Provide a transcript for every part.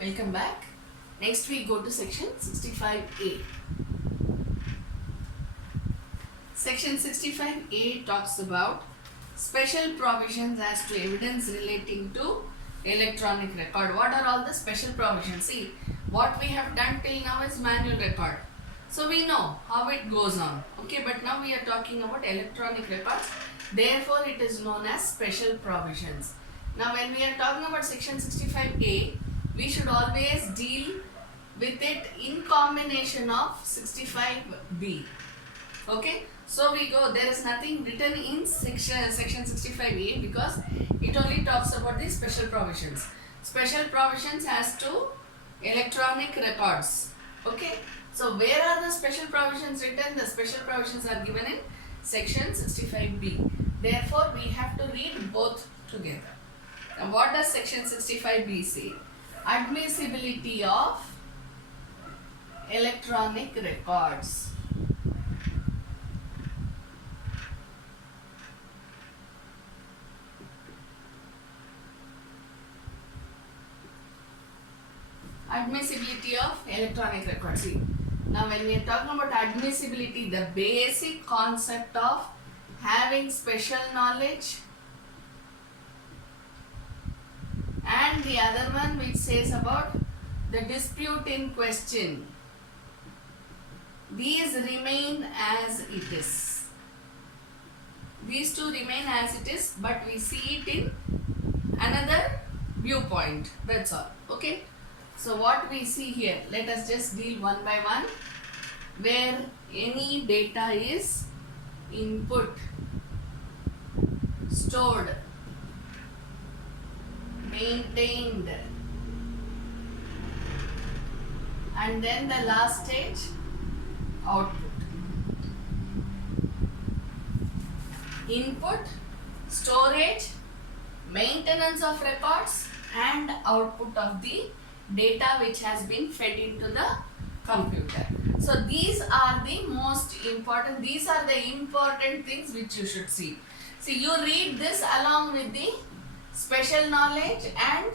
Welcome back. Next we go to section 65A. Section 65A talks about special provisions as to evidence relating to electronic record. What are all the special provisions? See, what we have done till now is manual record. So we know how it goes on. Okay, but now we are talking about electronic records. Therefore, it is known as special provisions. Now, when we are talking about section 65A, we should always deal with it in combination of 65B. Okay, so we go, there is nothing written in section 65A because it only talks about the special provisions. Special provisions as to electronic records. Okay, so where are the special provisions written? The special provisions are given in section 65B. Therefore, we have to read both together. Now, what does section 65B say? Admissibility of electronic records. Admissibility of electronic records. See, now when we are talking about admissibility, the basic concept of having special knowledge, and the other one which says about the dispute in question. These remain as it is. These two remain as it is, but we see it in another viewpoint. That's all. Okay. So what we see here, let us just deal one by one. Where any data is input, stored, maintained, and then the last stage, output. Input, storage, maintenance of records, and output of the data which has been fed into the computer. So these are the most important, these are the important things which you should see. See, you read this along with the special knowledge and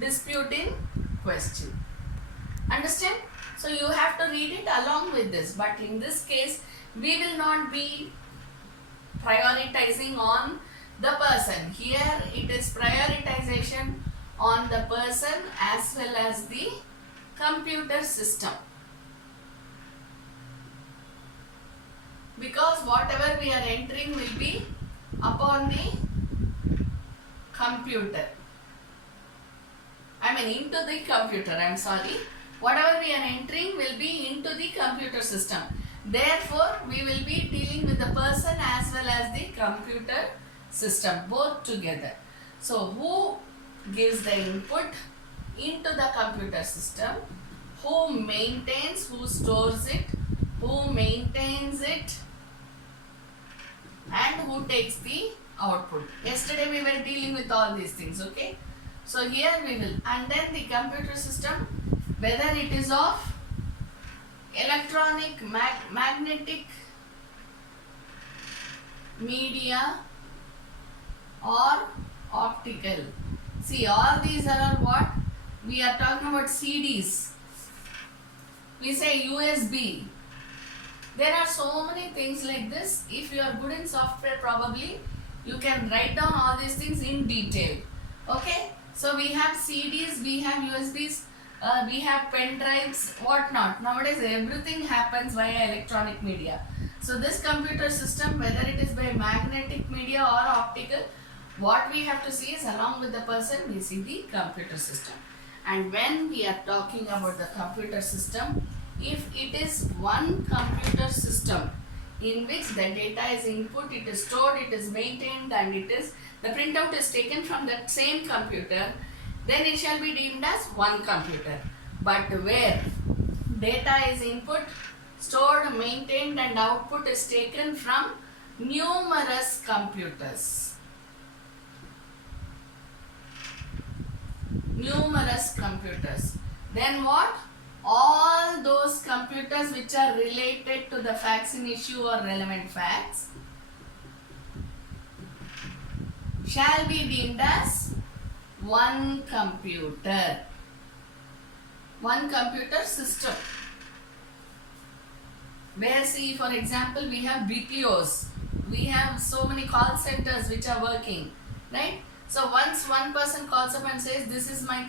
dispute in question. Understand? So you have to read it along with this, but in this case we will not be prioritizing on the person. Here it is prioritization on the person as well as the computer system, because whatever we are entering will be upon the computer. I mean into the computer, I am sorry. Whatever we are entering will be into the computer system. Therefore, we will be dealing with the person as well as the computer system, both together. So, who gives the input into the computer system, who maintains, who stores it, who maintains it, and who takes the output. Yesterday we were dealing with all these things, okay? So here we will, and then the computer system, whether it is of electronic, magnetic media or optical. See, all these are what? We are talking about CDs. We say USB. There are so many things like this. If you are good in software, probably you can write down all these things in detail. Okay? So we have CDs, we have USBs, we have pen drives, whatnot. Nowadays everything happens via electronic media. So this computer system, whether it is by magnetic media or optical, what we have to see is along with the person we see the computer system. And when we are talking about the computer system, if it is one computer system in which the data is input, it is stored, it is maintained, and the printout is taken from that same computer, then it shall be deemed as one computer. But where data is input, stored, maintained, and output is taken from numerous computers. Numerous computers. Then what? All those computers which are related to the facts in issue or relevant facts shall be deemed as one computer. one computer system. Where, see, for example, we have BPOs, we have so many call centers which are working, right? So once one person calls up and says, this is my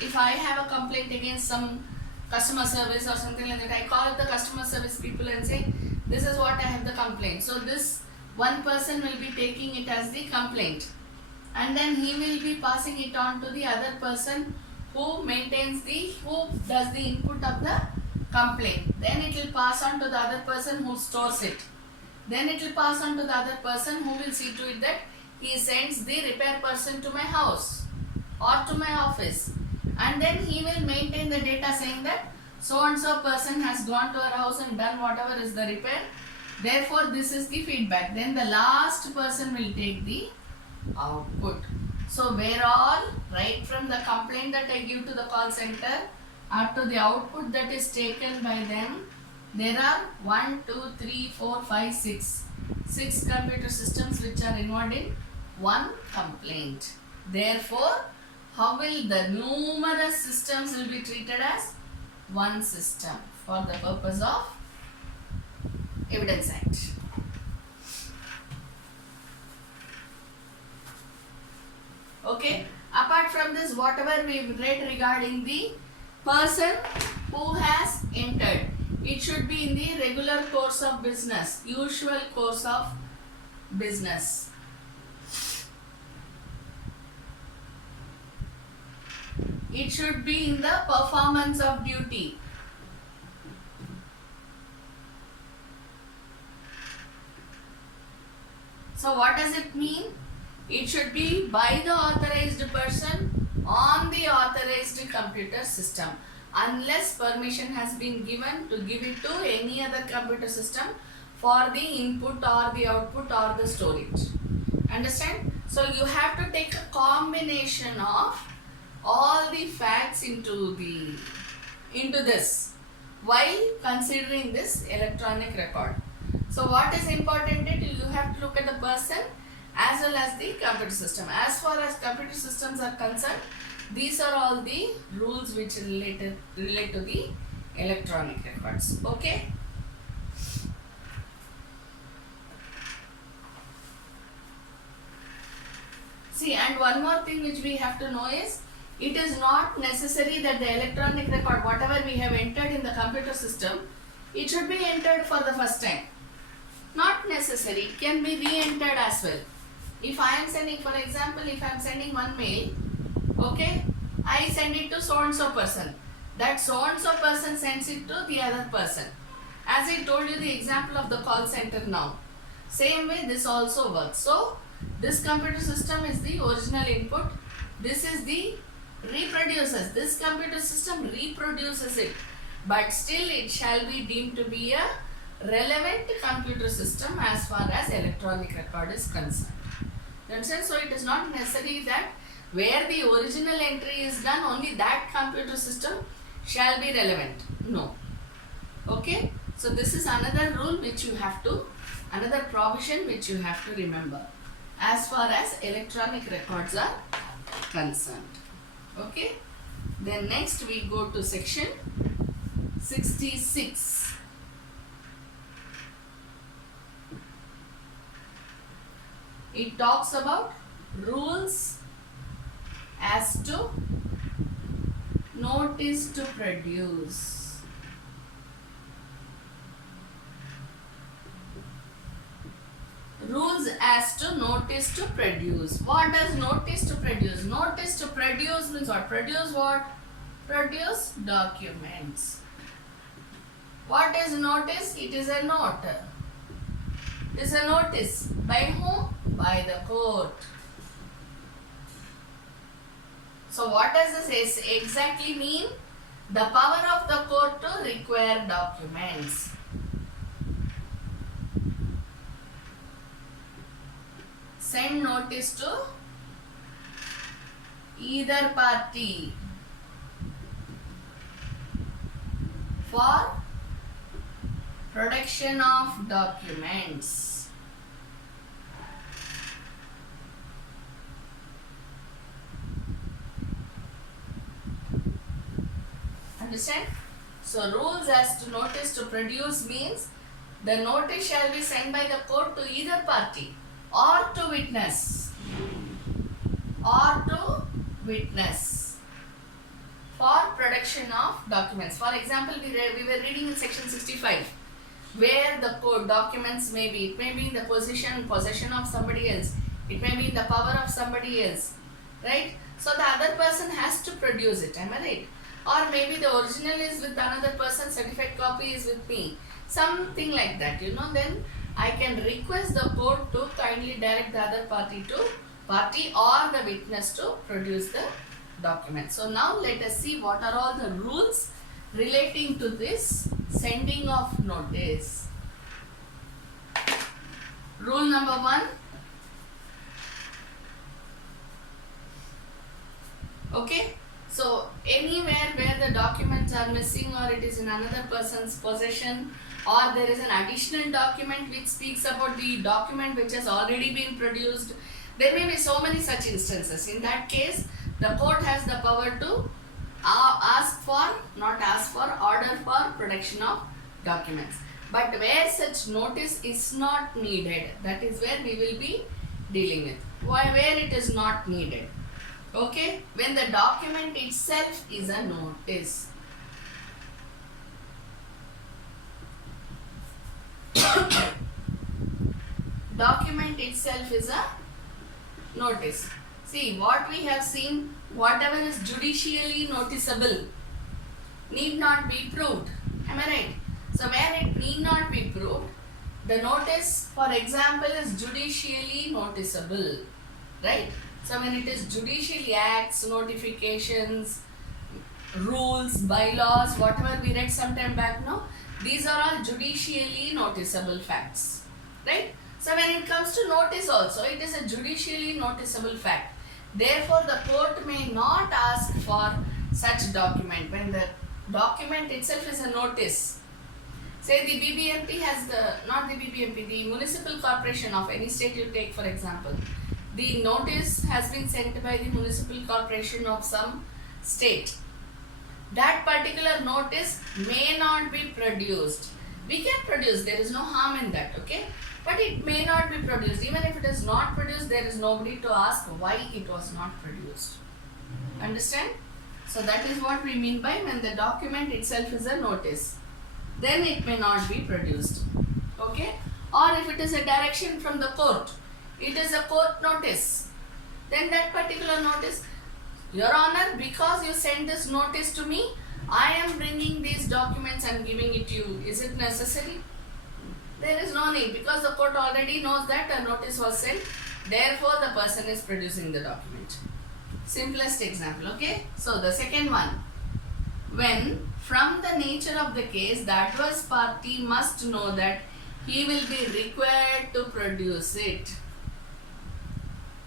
if I have a complaint against some customer service or something like that, I call up the customer service people and say, this is what I have the complaint. So this one person will be taking it as the complaint, and then he will be passing it on to the other person who does the input of the complaint. Then it will pass on to the other person who stores it. Then it will pass on to the other person who will see to it that he sends the repair person to my house or to my office. And then he will maintain the data saying that so and so person has gone to our house and done whatever is the repair. Therefore, this is the feedback. Then the last person will take the output. So where all, right from the complaint that I give to the call center up to the output that is taken by them, there are 1, 2, 3, 4, 5, 6 computer systems which are involved in one complaint. Therefore, how will the numerous systems will be treated as one system for the purpose of Evidence Act. Okay, apart from this, whatever we read regarding the person who has entered, it should be in the regular course of business, usual course of business. It should be in the performance of duty. So what does it mean? It should be by the authorized person on the authorized computer system, unless permission has been given to give it to any other computer system for the input or the output or the storage. Understand? So you have to take a combination of all the facts into this while considering this electronic record. So what is important is you have to look at the person as well as the computer system. As far as computer systems are concerned, these are all the rules which relate to the electronic records. Okay. See, and one more thing which we have to know is, it is not necessary that the electronic record, whatever we have entered in the computer system, it should be entered for the first time. Not necessary, it can be re-entered as well. If I am sending, for example, if I am sending one mail, okay, I send it to so and so person. That so and so person sends it to the other person. As I told you the example of the call center now. Same way this also works. So, this computer system is the original input. This is the reproduces. This computer system reproduces it. But still it shall be deemed to be a relevant computer system as far as electronic record is concerned. You understand? So it is not necessary that where the original entry is done, only that computer system shall be relevant. No. Okay? So this is another rule which you have to, another provision which you have to remember as far as electronic records are concerned. Okay? Then next we go to section 66. It talks about rules as to notice to produce. Rules as to notice to produce. What does notice to produce? Notice to produce means what? Produce what? Produce documents. What is notice? It is a note. It is a notice. By whom? By the court. So what does this exactly mean? The power of the court to require documents. Send notice to either party for production of documents. Understand? So rules as to notice to produce means the notice shall be sent by the court to either party or to witness for production of documents. For example, we were reading in section 65 where the court documents may be, it may be in the possession of somebody else, it may be in the power of somebody else, right? So the other person has to produce it, am I right? Or maybe the original is with another person, certified copy is with me, something like that, then I can request the court to kindly direct the other party or the witness to produce the document. So now let us see what are all the rules relating to this sending of notice. Rule number 1. Okay. So anywhere where the documents are missing or it is in another person's possession or there is an additional document which speaks about the document which has already been produced, there may be so many such instances. In that case, the court has the power to order for production of documents. But where such notice is not needed, that is where we will be dealing with. Where it is not needed. Okay, when the document itself is a notice. Document itself is a notice. See, what we have seen, whatever is judicially noticeable need not be proved. Am I right? So where it need not be proved, the notice, for example, is judicially noticeable. Right? So when it is judicially acts, notifications, rules, bylaws, whatever we read some time back, no? These are all judicially noticeable facts. Right? So when it comes to notice also, it is a judicially noticeable fact. Therefore, the court may not ask for such document when the document itself is a notice. Say the BBMP has the municipal corporation of any state you take, for example. The notice has been sent by the municipal corporation of some state. That particular notice may not be produced. We can produce, there is no harm in that, okay? But it may not be produced. Even if it is not produced, there is nobody to ask why it was not produced. Understand? So that is what we mean by when the document itself is a notice. Then it may not be produced. Okay? Or if it is a direction from the court, it is a court notice. Then that particular notice, Your Honor, because you sent this notice to me, I am bringing these documents and giving it to you. Is it necessary? There is no need because the court already knows that a notice was sent. Therefore, the person is producing the document. Simplest example, okay? So, the second one. When, from the nature of the case, the adverse party must know that he will be required to produce it.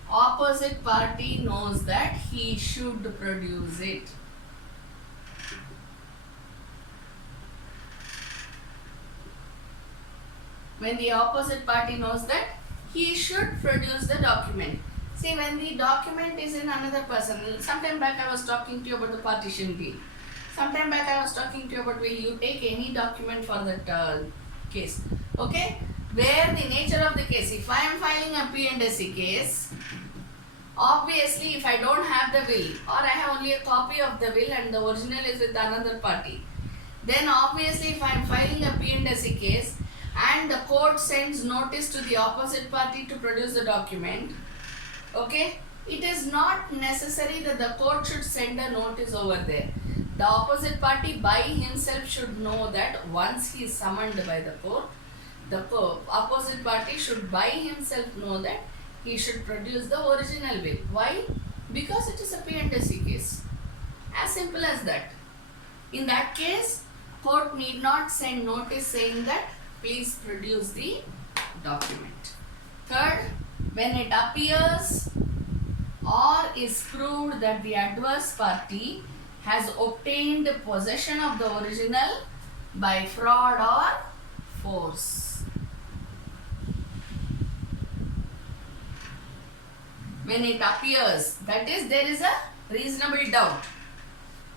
Opposite party knows that he should produce it. When the opposite party knows that he should produce the document. See, when the document is in another person, sometime back I was talking to you about the partition deed. Sometime back I was talking to you about will you take any document for that case. Okay? Where the nature of the case, if I am filing a P&SC case, obviously if I don't have the will or I have only a copy of the will and the original is with another party, then obviously if I am filing a P&SC case, and the court sends notice to the opposite party to produce the document, okay, it is not necessary that the court should send a notice over there. The opposite party by himself should know that once he is summoned by the court, the opposite party should by himself know that he should produce the original will. Why? Because it is a P&SC case. As simple as that. In that case, court need not send notice saying that please produce the document. Third, when it appears or is proved that the adverse party has obtained possession of the original by fraud or force. When it appears, that is, there is a reasonable doubt.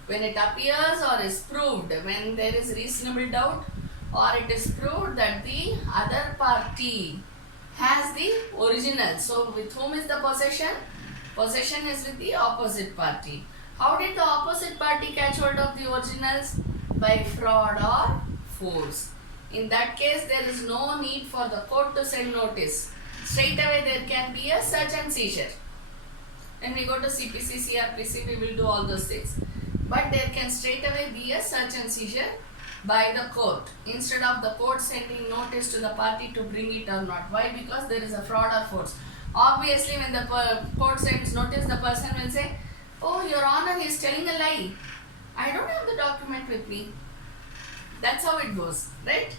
when it appears or is proved, when there is reasonable doubt or it is proved that the other party has the original. So with whom is the possession? Possession is with the opposite party. How did the opposite party catch hold of the originals? By fraud or force. In that case, there is no need for the court to send notice. Straight away there can be a search and seizure. When we go to CPC, CRPC, we will do all those things. But there can straight away be a search and seizure by the court instead of the court sending notice to the party to bring it or not. Why? Because there is a fraud or force. Obviously, when the court sends notice, the person will say, "Oh, Your Honor, he is telling a lie. I don't have the document with me." That's how it goes, right?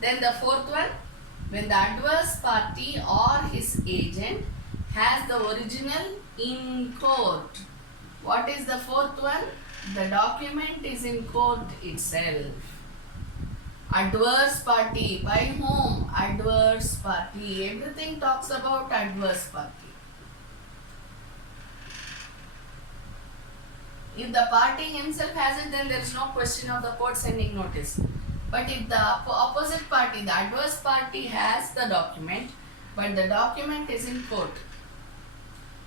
Then the fourth one, when the adverse party or his agent has the original in court. What is the fourth one? The document is in court itself. Adverse party. By whom? Adverse party. Everything talks about adverse party. If the party himself has it, then there is no question of the court sending notice. But if the opposite party, the adverse party has the document, but the document is in court.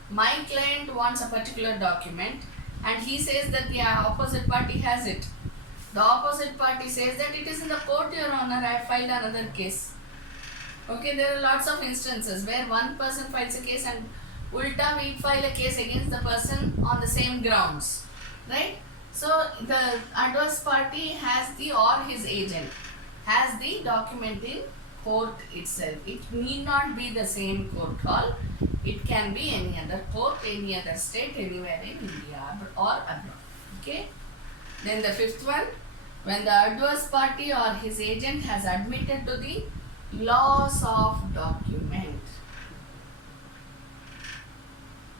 My client wants a particular document and he says that the opposite party has it. The opposite party says that it is in the court, Your Honor, I have filed another case. Okay, there are lots of instances where one person files a case and ulta we file a case against the person on the same grounds, right? So the adverse party has the, or his agent has the document in court itself. It need not be the same court hall. It can be any other court, any other state, anywhere in India or abroad. Okay. Then the fifth one, when the adverse party or his agent has admitted to the loss of document.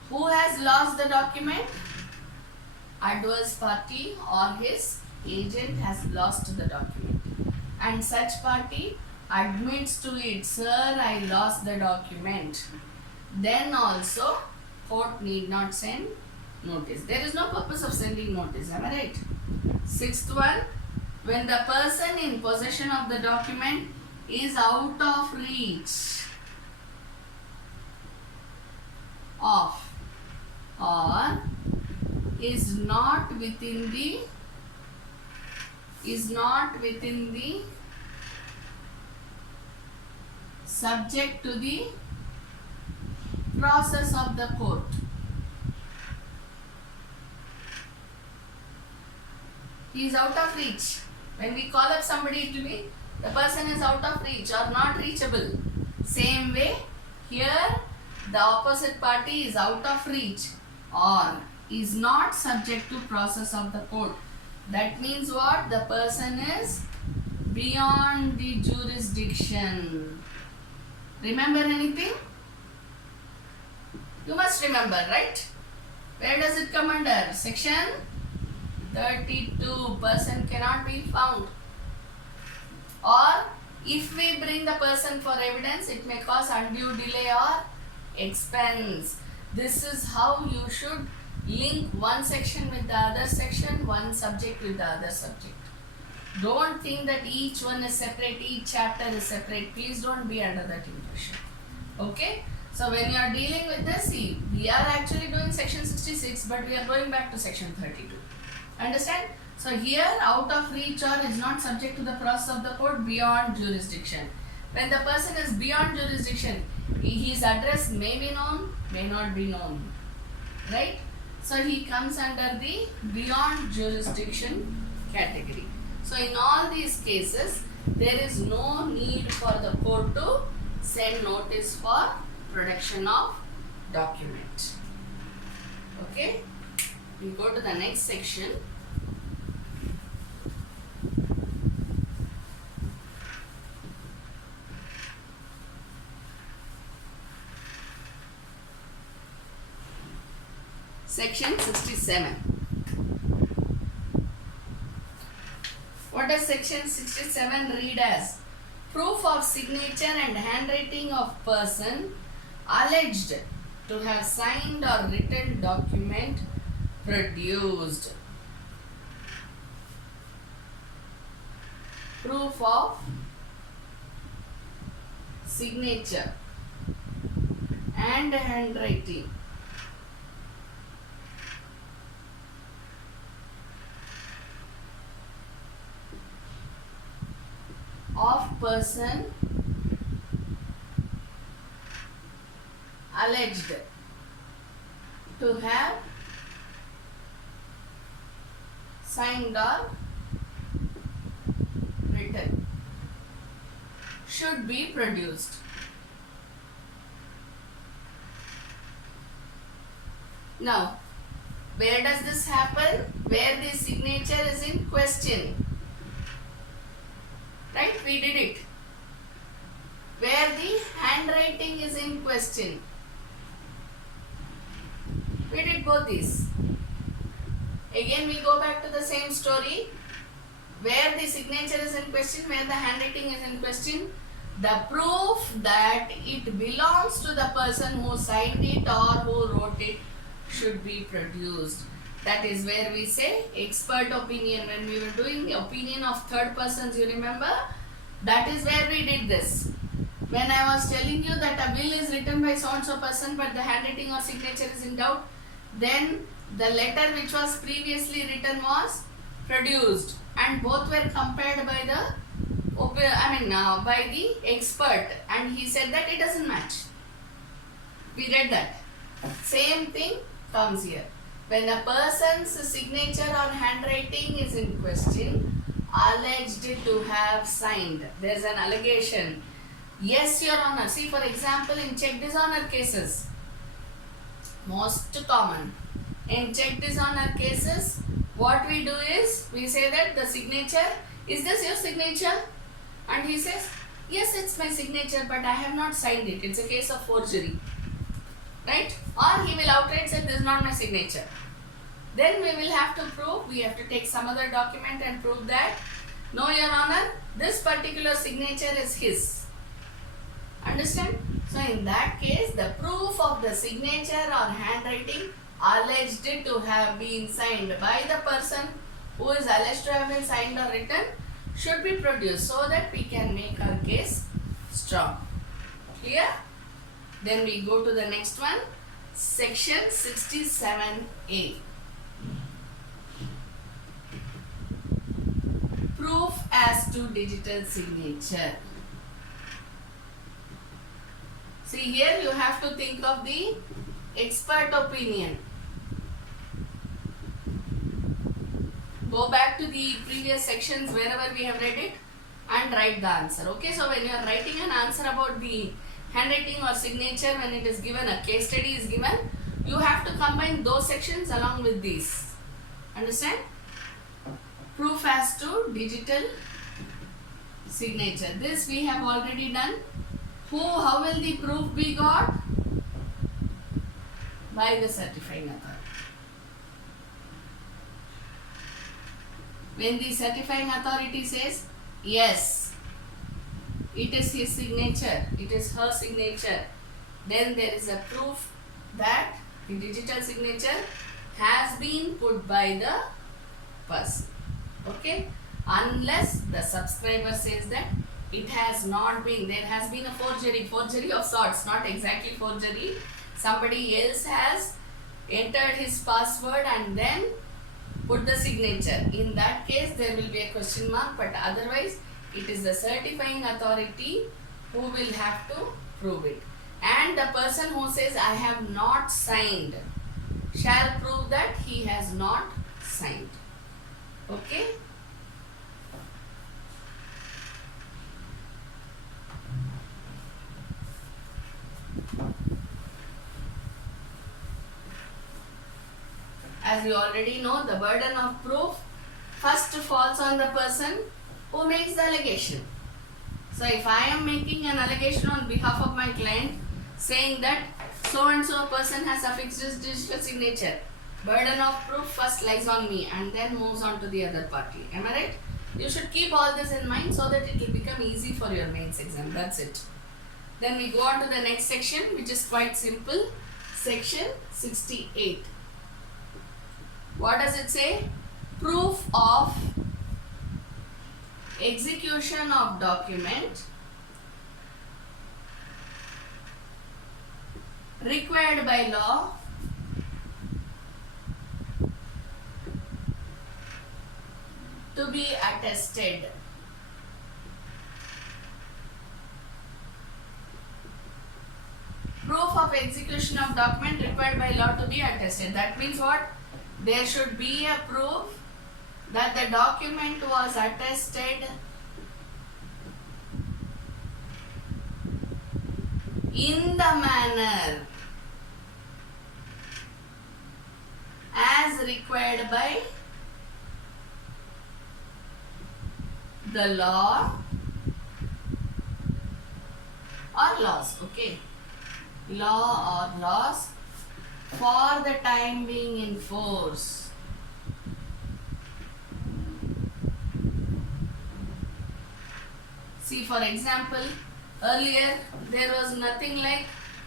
Who has lost the document? Adverse party or his agent has lost the document. And such party admits to it, "Sir, I lost the document." Then also court need not send notice. There is no purpose of sending notice, am I right? Sixth one, when the person in possession of the document is out of reach of or is not within the subject to the process of the court. He is out of reach. When we call up somebody, it will be the person is out of reach or not reachable. Same way, here the opposite party is out of reach or is not subject to process of the court. That means what? The person is beyond the jurisdiction. Remember anything? You must remember, right? Where does it come under? Section 32. Person cannot be found. Or if we bring the person for evidence, it may cause undue delay or expense. This is how you should link one section with the other section, one subject with the other subject. Don't think that each one is separate, each chapter is separate. Please don't be under that impression. Okay? So when you are dealing with this, see, we are actually doing section 66, but we are going back to section 32. Understand? So here, out of reach or is not subject to the process of the court, beyond jurisdiction. When the person is beyond jurisdiction, his address may be known, may not be known. Right? So he comes under the beyond jurisdiction category. So in all these cases, there is no need for the court to send notice for production of document. Okay? We go to the next section. Section 67. What does section 67 read as? Proof of signature and handwriting of person alleged to have signed or written document produced. proof of signature and handwriting of person alleged to have signed or written should be produced. Now, where does this happen? Where the signature is in question. Right? We did it. Where the handwriting is in question. We did both these. Again, we go back to the same story. Where the signature is in question, where the handwriting is in question, the proof that it belongs to the person who signed it or who wrote it should be produced. That is where we say expert opinion. When we were doing the opinion of third persons, you remember? That is where we did this. When I was telling you that a will is written by so and so person but the handwriting or signature is in doubt, then the letter which was previously written was produced and both were compared by the by the expert, and he said that it doesn't match. We read that. Same thing comes here. When a person's signature or handwriting is in question, alleged to have signed, there's an allegation. Yes, Your Honor. See, for example, in check dishonor cases, most common. In check dishonor cases, what we do is, we say that the signature, is this your signature? And he says, yes, it's my signature, but I have not signed it. It's a case of forgery. Right? Or he will outright say, this is not my signature. Then we will have to prove, we have to take some other document and prove that, no, Your Honor, this particular signature is his. Understand? So in that case, the proof of the signature or handwriting alleged to have been signed by the person who is alleged to have been signed or written should be produced so that we can make our case strong. Clear? Then we go to the next one, section 67A. Proof as to digital signature. See, here you have to think of the expert opinion. Go back to the previous sections wherever we have read it and write the answer. Okay, so when you are writing an answer about the handwriting or signature, when it is given, a case study is given, you have to combine those sections along with these. Understand? Proof as to digital signature. This we have already done. How will the proof be got? By the certifying authority. When the certifying authority says, yes, it is his signature, it is her signature, then there is a proof that the digital signature has been put by the person. Okay? Unless the subscriber says that it has not been, there has been a forgery of sorts, not exactly forgery. Somebody else has entered his password and then put the signature. In that case, there will be a question mark, but otherwise, it is the certifying authority who will have to prove it. And the person who says, I have not signed, shall prove that he has not signed. Okay? As you already know, the burden of proof first falls on the person who makes the allegation. So if I am making an allegation on behalf of my client saying that so and so person has affixed his digital signature, burden of proof first lies on me and then moves on to the other party. Am I right? You should keep all this in mind so that it will become easy for your mains exam. That's it. Then we go on to the next section, which is quite simple. Section 68. What does it say? Proof of execution of document required by law to be attested. Proof of execution of document required by law to be attested. That means what? There should be a proof that the document was attested in the manner as required by the law or laws. Okay. Law or laws for the time being in force. See, for example, earlier there was nothing like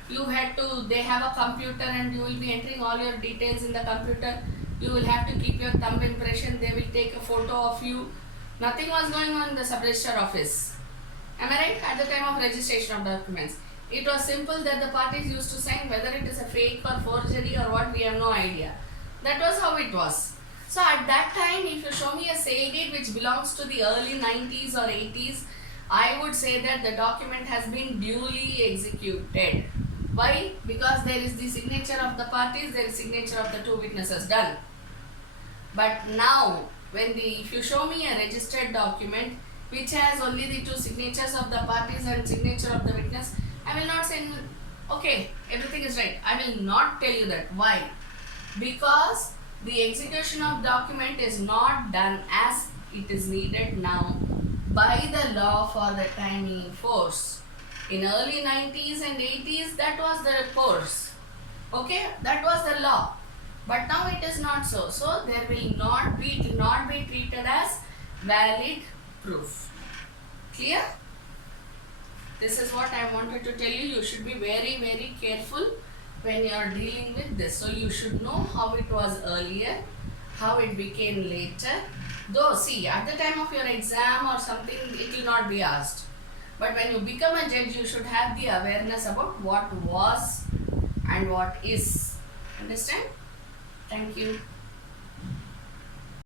they have a computer and you will be entering all your details in the computer. You will have to keep your thumb impression. They will take a photo of you. Nothing was going on in the sub-registrar office. Am I right? At the time of registration of documents. It was simple that the parties used to sign, whether it is a fake or forgery or what, we have no idea. That was how it was. So at that time, if you show me a sale deed which belongs to the early 90s or 80s, I would say that the document has been duly executed. Why? Because there is the signature of the parties, there is signature of the two witnesses, done. But now, if you show me a registered document which has only the two signatures of the parties and signature of the witness, I will not say, okay, everything is right. I will not tell you that. Why? Because the execution of document is not done as it is needed now by the law for the time in force. In early 90s and 80s, that was the course. Okay, that was the law. But now it is not so. So there will not be, it will not be treated as valid proof. Clear? This is what I wanted to tell you. You should be very, very careful when you are dealing with this. So you should know how it was earlier, how it became later. Though, see, at the time of your exam or something, it will not be asked. But when you become a judge, you should have the awareness about what was and what is. Understand? Thank you.